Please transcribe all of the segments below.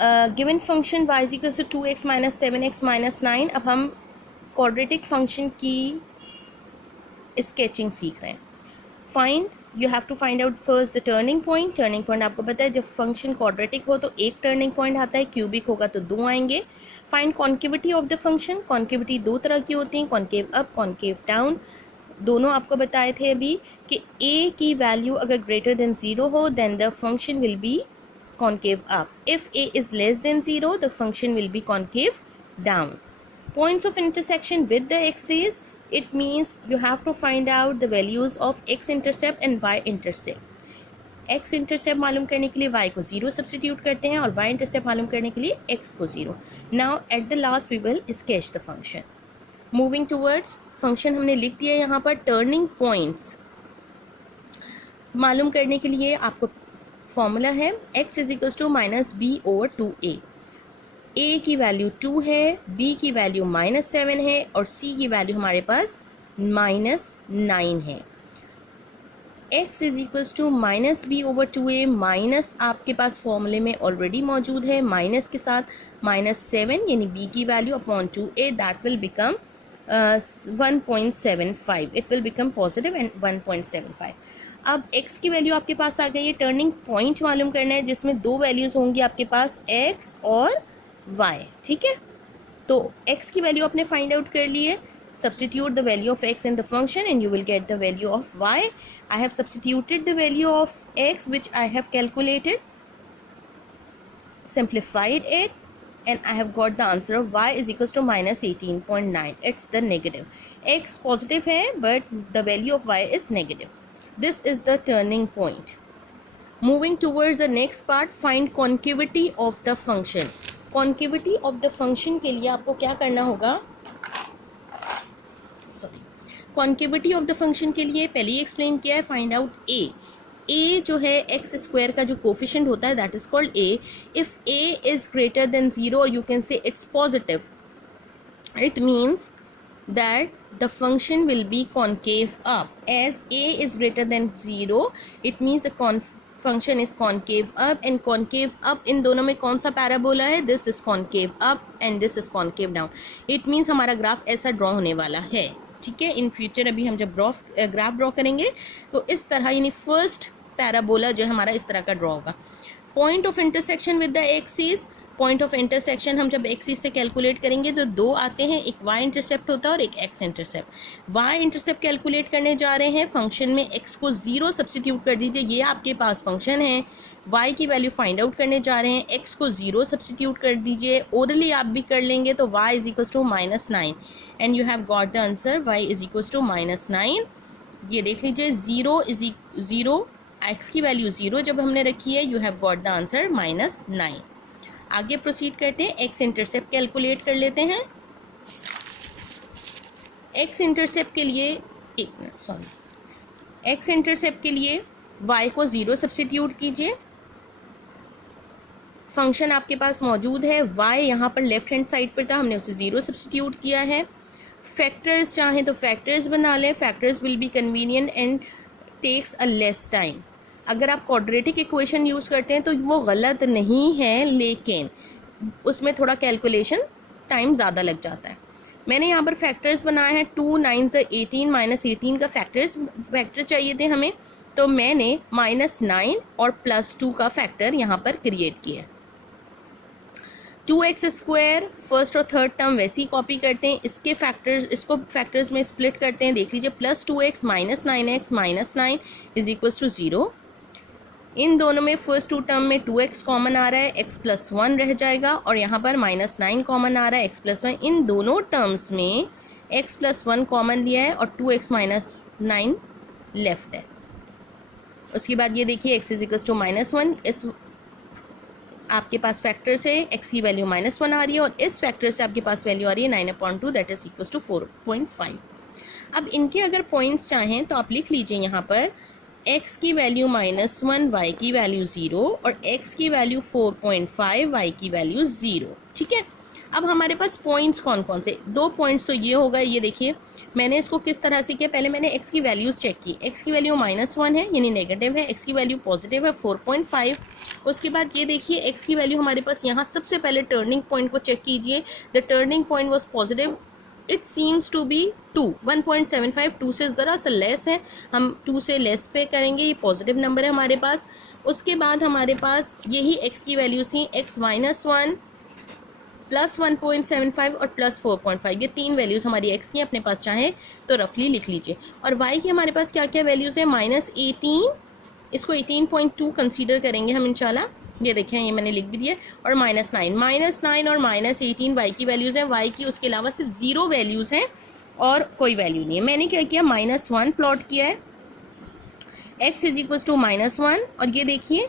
Given function y is equal to 2x minus 7x minus 9। अब हम quadratic function की sketching सीख रहे हैं। Find, you have to find out first the turning point. Turning point आपको पता है जब फंक्शन क्वाड्रेटिक हो तो एक टर्निंग पॉइंट आता है, क्यूबिक होगा तो दो आएंगे। Find concavity of the function. Concavity दो तरह की होती हैं, कॉन्केव अप, कॉन्केव डाउन। दोनों आपको बताए थे अभी कि a की वैल्यू अगर ग्रेटर देन 0 हो then the function will be concave up. If a is less than 0, the function will be concave down. Points of intersection with the axis, it means you have to find out the values of x-intercept and y-intercept. x-intercept मालूम करने के लिए y को 0 substitute करते हैं और y-intercept मालूम करने के लिए x को 0. Now at the last we will sketch the function. Moving towards function हमने लिख दिया यहाँ पर. Turning points मालूम करने के लिए आपको फॉर्मूला है x is equals to minus B over 2a. a की वैल्यू 2 है, b की वैल्यू -7 है और c की वैल्यू हमारे पास -9 है. x is equals to minus B over 2a minus आपके पास फॉर्मूले में ऑलरेडी मौजूद है, माइनस के साथ -7 यानी b की value upon 2a, that will become 1.75. It will become positive and 1.75. अब x की वैल्यू आपके पास आ गई है. टर्निंग पॉइंट मालूम करना है जिसमें दो वैल्यूज होंगी आपके पास, x और y. ठीक है, तो x की वैल्यू आपने फाइंड आउट कर ली है. Substitute the value of x in the function and you will get the value of y. I have substituted the value of x which I have calculated, simplified it, and I have got the answer of y is equals to minus 18.9. It's the negative. x positive है but the value of y is negative. This is the turning point. Moving towards the next part, find concavity of the function. Concavity of the function के लिए आपको क्या करना होगा? Concavity of the function के लिए पहले ही एक्सप्लेन किया है. Find out a. a जो है एक्स स्क्वायर का जो कोफिशिएंट होता है that is called a. If a is greater than 0 or you can say it's positive, it means that the function will be concave up. As a is greater than 0, it means the function is concave up, and concave up इन दोनों में कौन सा parabola है? This is concave up and this is concave down. It means हमारा graph ऐसा draw होने वाला है. ठीक है, इन फ्यूचर अभी हम जब ग्राफ ड्रॉ करेंगे तो इस तरह, यानी फर्स्ट पैराबोला जो है हमारा इस तरह का ड्रॉ होगा. Point of intersection with the axis. Point of intersection हम जब एक्सिस से कैलकुलेट करेंगे तो दो आते हैं, एक y इंटरसेप्ट होता है और एक x intercept. y intercept calculate करने जा रहे हैं. फंक्शन में x को 0 सब्सटीट्यूट कर दीजिए, ये आपके पास फंक्शन है. y की वैल्यू फाइंड आउट करने जा रहे हैं, x को 0 सब्सटीट्यूट कर दीजिए. ओरली आप भी कर लेंगे तो y is equals to -9 and you have got the answer. y is equals to -9. ये देख लीजिए, 0 x की वैल्यू 0 जब हमने रखी है, you have got the answer -9. आगे प्रोसीड करते हैं, x इंटरसेप्ट कैलकुलेट कर लेते हैं. x इंटरसेप्ट के लिए x इंटरसेप्ट के लिए y को 0 सब्सटीट्यूट कीजिए. फंक्शन आपके पास मौजूद है, y यहाँ पर लेफ्ट हैंड साइड पर था, हमने उसे 0 सब्सटीट्यूट किया है. फैक्टर्स चाहें तो फैक्टर्स बना लें. Factors will be convenient and takes a less time. अगर आप क्वाड्रेटिक इक्वेशन यूज़ करते हैं तो वो गलत नहीं है, लेकिन उसमें थोड़ा कैलकुलेशन टाइम ज़्यादा लग जाता है. मैंने यहाँ पर फैक्टर्स बनाए हैं. 2 9 18 -18 का फैक्टर चाहिए थे हमें, तो मैंने -9 और +2 का फैक्टर यहाँ पर क्रिएट किया. 2x² फर्स्ट और थर्ड टर्म वैसे ही कॉपी करते हैं. इसको फैक्टर्स में स्प्लिट करते हैं. देख लीजिए, +2x -9x -9 is equals to 0. इन दोनों में फर्स्ट 2 टर्म में 2x कॉमन आ रहा है, x + 1 रह जाएगा, और यहाँ पर -9 कॉमन आ रहा है, x + 1. इन दोनों टर्म्स में x + 1 कॉमन लिया है और 2x - 9 लेफ्ट है. उसके बाद ये देखिए, x इज इक्वल्स टू -1. इस आपके पास फैक्टर से x की वैल्यू -1 आ रही है और इस फैक्टर से आपके पास वैल्यू आ रही है 9/2, दैट इज इक्वल्स टू 4.5. अब इनके अगर पॉइंट्स चाहें तो आप लिख लीजिए यहाँ पर x की वैल्यू -1, y की वैल्यू 0 और x की वैल्यू 4.5, y की वैल्यू 0. ठीक है, अब हमारे पास पॉइंट्स कौन कौन से? 2 पॉइंट्स तो ये होगा. ये देखिए, मैंने इसको किस तरह से किया, पहले मैंने x की वैल्यूज़ चेक की. x की वैल्यू -1 है यानी नेगेटिव है, x की वैल्यू पॉजिटिव है 4.5 उसके बाद ये देखिए x की वैल्यू हमारे पास यहाँ सबसे पहले टर्निंग पॉइंट को चेक कीजिए, the turning point was positive, it seems to be 1.75, 2 से ज़रा सा लेस है, हम 2 से लेस पे करेंगे, ये पॉजिटिव नंबर है हमारे पास। उसके बाद हमारे पास यही x की वैल्यूज़ थी, x -1 प्लस 1.75 और प्लस 4.5, ये 3 वैल्यूज़ हमारी x की अपने पास चाहे तो रफली लिख लीजिए। और y की हमारे पास क्या क्या वैल्यूज़ है, -18, इसको 18.2 कंसीडर करेंगे हम इंशाल्लाह, ये देखें ये मैंने लिख भी दिया, और -9 और -18 y की वैल्यूज़ हैं, y की उसके अलावा सिर्फ 0 वैल्यूज़ हैं और कोई वैल्यू नहीं है। मैंने क्या किया, -1 प्लॉट किया है, x = -1, और ये देखिए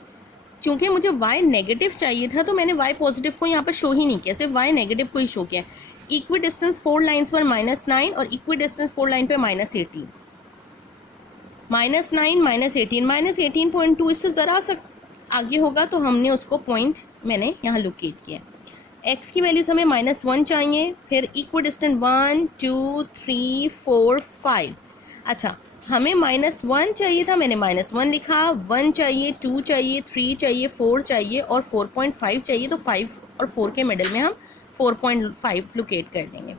चूँकि मुझे y नेगेटिव चाहिए था तो मैंने y पॉजिटिव को यहाँ पर शो ही नहीं किया, सिर्फ y नेगेटिव को ही शो किया। इक्वी डिस्टेंस 4 लाइन्स पर -9 और इक्वी डिस्टेंस 4 लाइन पर -18, -9 -18.2, इससे ज़रा सा आगे होगा तो हमने उसको पॉइंट मैंने यहाँ लोकेट किया। x की वैल्यूज़ हमें -1 चाहिए, फिर इक्वी डिस्टेंस 1 2 3 4 5, अच्छा हमें -1 चाहिए था, मैंने -1 लिखा, 1 चाहिए, 2 चाहिए, 3 चाहिए, 4 चाहिए और 4.5 चाहिए, तो 5 और 4 के मिडल में हम 4.5 लोकेट कर देंगे।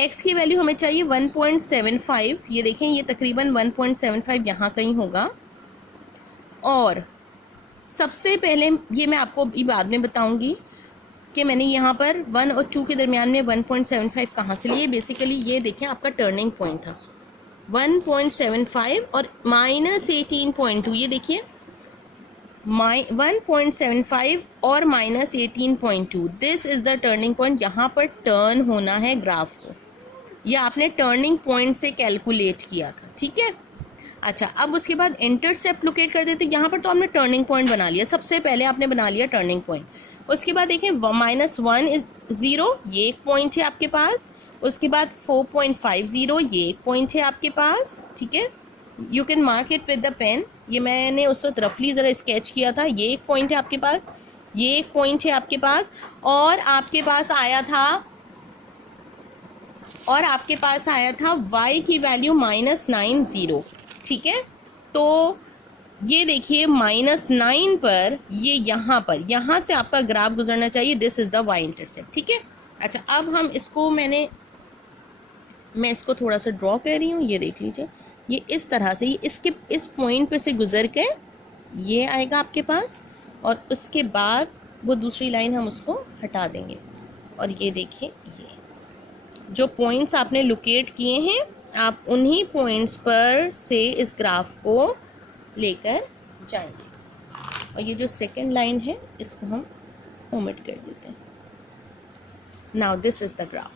x की वैल्यू हमें चाहिए 1.75, ये देखें ये तकरीबन 1.75 यहाँ कहीं होगा। और सबसे पहले ये मैं आपको बाद में बताऊंगी कि मैंने यहाँ पर 1 और 2 के दरमियान में 1.75 कहाँ से लिए। बेसिकली ये देखें आपका टर्निंग पॉइंट था 1.75 और -18.2, ये देखिए 1.75 और -18.2, this is the turning point, यहाँ पर टर्न होना है ग्राफ को, यह आपने टर्निंग पॉइंट से कैलकुलेट किया था, ठीक है। अच्छा अब उसके बाद इंटरसेप्ट लोकेट कर देते, यहाँ पर तो आपने टर्निंग पॉइंट बना लिया, सबसे पहले आपने बना लिया टर्निंग पॉइंट। उसके बाद देखिए -1 इज 0, ये एक पॉइंट है आपके पास। उसके बाद 4.50, ये एक पॉइंट है आपके पास, ठीक है, you can mark it with the pen, ये मैंने उस वक्त रफली ज़रा स्केच किया था, ये एक पॉइंट है आपके पास, ये एक पॉइंट है आपके पास, और आपके पास आया था y की वैल्यू -90, ठीक है। तो ये देखिए -9 पर ये यहाँ से आपका ग्राफ गुजरना चाहिए, this is the y intercept, ठीक है। अच्छा अब हम इसको मैं इसको थोड़ा सा ड्रॉ कर रही हूँ, ये देख लीजिए, ये इस तरह से इस पॉइंट पे से गुजर के ये आएगा आपके पास, और उसके बाद वो दूसरी लाइन हम उसको हटा देंगे, और ये देखिए ये जो पॉइंट्स आपने लोकेट किए हैं आप उन्हीं पॉइंट्स पर से इस ग्राफ को लेकर जाएंगे। और ये जो सेकंड लाइन है इसको हम ओमिट कर देते हैं। Now this is the graph.